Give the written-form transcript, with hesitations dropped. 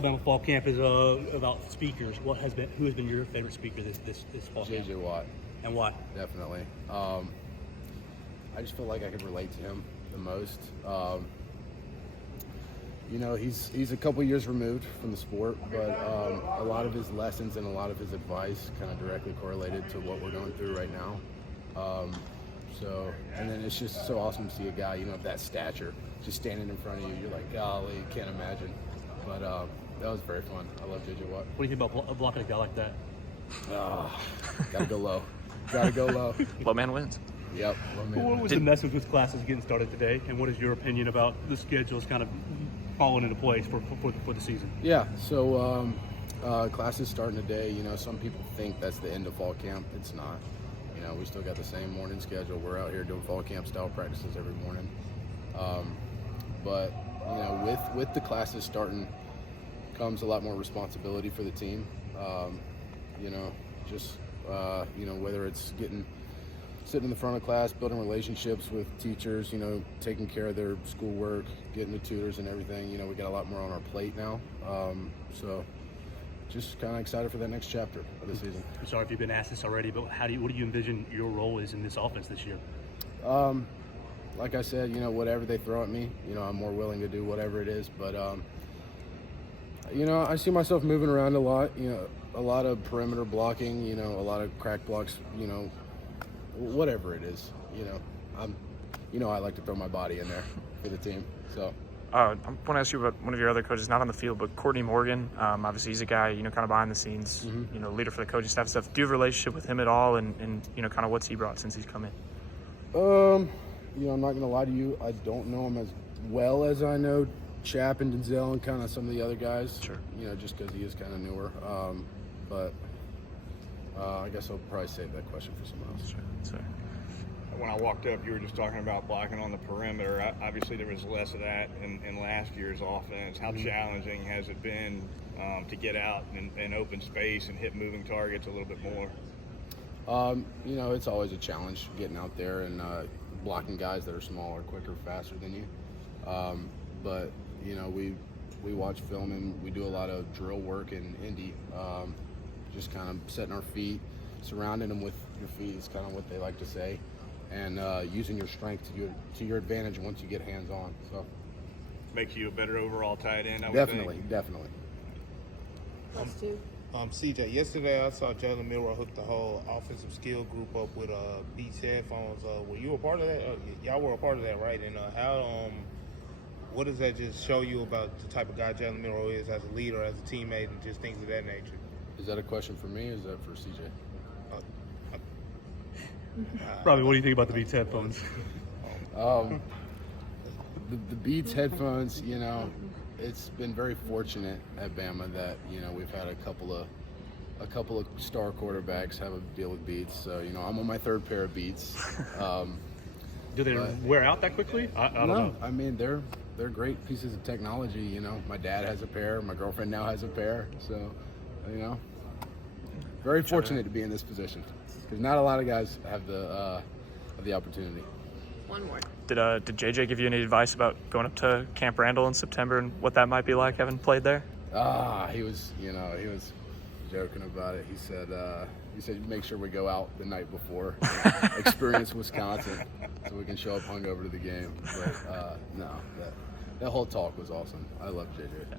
Alabama fall camp is about speakers. Who has been your favorite speaker this fall camp? J.J. Watt. And why? Definitely. I just feel like I could relate to him the most. He's a couple years removed from the sport, but a lot of his lessons and a lot of his advice kind of directly correlated to what we're going through right now. And then it's just so awesome to see a guy, of that stature, just standing in front of you. You're like, golly, can't imagine. But that was very fun. I love J.J. Watt. What do you think about blocking a guy like that? Gotta go low. Gotta go low. Low man wins. Yep. What was the message with classes getting started today, and what is your opinion about the schedules kind of falling into place for the season? Yeah. So classes starting today. Some people think that's the end of fall camp. It's not. We still got the same morning schedule. We're out here doing fall camp style practices every morning. But with the classes starting comes a lot more responsibility for the team. Whether it's sitting in the front of class, building relationships with teachers, taking care of their schoolwork, getting the tutors and everything. We got a lot more on our plate now. So just kind of excited for that next chapter of the season. I'm sorry if you've been asked this already, but what do you envision your role is in this offense this year? Like I said, whatever they throw at me, I'm more willing to do whatever it is. But, I see myself moving around a lot, a lot of perimeter blocking, a lot of crack blocks, whatever it is, I like to throw my body in there for the team. So. I want to ask you about one of your other coaches, not on the field, but Courtney Morgan. Obviously, he's a guy, kind of behind the scenes, leader for the coaching staff stuff. Do you have a relationship with him at all, and kind of what's he brought since he's come in? I'm not going to lie to you. I don't know him as well as I know Chap and Denzel and kind of some of the other guys. Sure. Just because he is kind of newer. But I guess I'll probably save that question for someone else. Sure. When I walked up, you were just talking about blocking on the perimeter. Obviously, there was less of that in last year's offense. How challenging has it been to get out in open space and hit moving targets a little bit more? It's always a challenge getting out there and blocking guys that are smaller, quicker, faster than you. But we watch film and we do a lot of drill work in Indy, just kind of setting our feet, surrounding them with your feet is kind of what they like to say. And using your strength to your advantage once you get hands on. So makes you a better overall tight end. I would definitely. CJ, yesterday I saw Jalen Milroe hook the whole offensive skill group up with Beats headphones. Were you a part of that? Y'all were a part of that, right? And what does that just show you about the type of guy Jalen Milroe is as a leader, as a teammate, and just things of that nature? Is that a question for me or is that for CJ? Robbie, what do you think about the Beats headphones? The Beats headphones, it's been very fortunate at Bama that we've had a couple of star quarterbacks have a deal with Beats. So I'm on my third pair of Beats. Do they wear out that quickly? I don't know. I mean they're great pieces of technology. My dad has a pair. My girlfriend now has a pair. So very fortunate to be in this position. Because not a lot of guys have the opportunity. One more. Did JJ give you any advice about going up to Camp Randall in September and what that might be like, having played there? He was joking about it. He said make sure we go out the night before, experience Wisconsin, so we can show up hungover to the game. But no, that whole talk was awesome. I love JJ. So.